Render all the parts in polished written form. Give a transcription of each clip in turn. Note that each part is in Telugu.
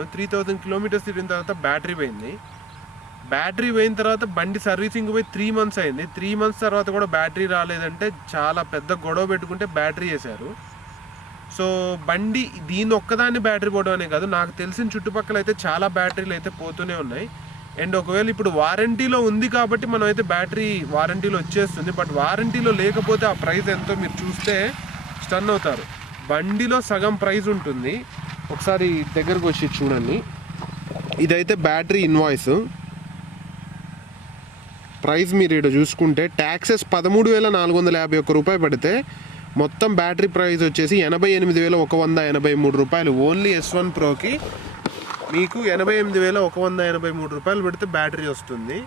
3000 కిలోమీటర్స్ తిరిగిన తర్వాత బ్యాటరీ పోయింది. బ్యాటరీ పోయిన తర్వాత బండి సర్వీసింగ్ పోయి 3 months అయింది. 3 months తర్వాత కూడా బ్యాటరీ రాలేదంటే చాలా పెద్ద గొడవ పెట్టుకుంటే బ్యాటరీ వేశారు. సో బండి దీని ఒక్కదాన్ని బ్యాటరీ పోవడం అనే కాదు, నాకు తెలిసిన చుట్టుపక్కల అయితే చాలా బ్యాటరీలు అయితే పోతూనే ఉన్నాయి. అండ్ ఒకవేళ ఇప్పుడు వారంటీలో ఉంది కాబట్టి మనం అయితే బ్యాటరీ వారంటీలో వచ్చేస్తుంది. బట్ వారంటీలో లేకపోతే ఆ ప్రైస్ ఎంతో మీరు చూస్తే స్టన్ అవుతారు. బండిలో సగం ప్రైస్ ఉంటుంది. ఒకసారి దగ్గరకు వచ్చి చూడండి. ఇదైతే బ్యాటరీ ఇన్వాయిస్ ప్రైస్ మీరు ఇక్కడ చూసుకుంటే ట్యాక్సెస్ 13,451 రూపాయలు పడితే మొత్తం బ్యాటరీ ప్రైస్ వచ్చేసి 88,183 రూపాయలు. ఓన్లీ S1 Proకి మీకు 88,183 రూపాయలు పెడితే బ్యాటరీ వస్తుంది.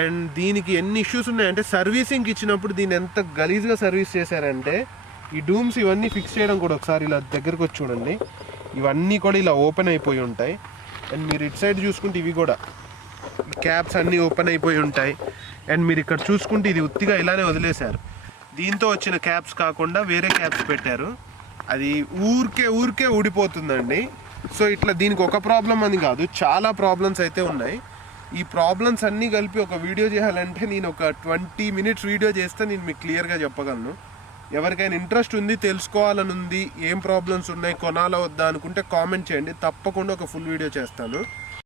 అండ్ దీనికి ఎన్ని ఇష్యూస్ ఉన్నాయంటే, సర్వీసింగ్కి ఇచ్చినప్పుడు దీన్ని ఎంత గలీజ్గా సర్వీస్ చేశారంటే, ఈ డూమ్స్ ఇవన్నీ ఫిక్స్ చేయడం కూడా ఒకసారి ఇలా దగ్గరకు వచ్చి చూడండి. ఇవన్నీ కూడా ఇలా ఓపెన్ అయిపోయి ఉంటాయి. అండ్ మీరు ఇటు సైడ్ చూసుకుంటే ఇవి కూడా క్యాప్స్ అన్నీ ఓపెన్ అయిపోయి ఉంటాయి. అండ్ మీరు ఇక్కడ చూసుకుంటే ఇది ఉత్తిగా ఇలానే వదిలేశారు. దీంతో వచ్చిన క్యాప్స్ కాకుండా వేరే క్యాప్స్ పెట్టారు. అది ఊరికే ఊడిపోతుందండి. సో ఇట్లా దీనికి ఒక ప్రాబ్లం అని కాదు, చాలా ప్రాబ్లమ్స్ అయితే ఉన్నాయి. ఈ ప్రాబ్లమ్స్ అన్నీ కలిపి ఒక వీడియో చేయాలంటే నేను ఒక 20 minutes వీడియో చేస్తే నేను మీకు క్లియర్గా చెప్పగలను. ఎవరికైనా ఇంట్రెస్ట్ ఉంది, తెలుసుకోవాలని ఉంది, ఏం ప్రాబ్లమ్స్ ఉన్నాయి, కొనాలా వద్దా అనుకుంటే కామెంట్ చేయండి, తప్పకుండా ఒక ఫుల్ వీడియో చేస్తాను.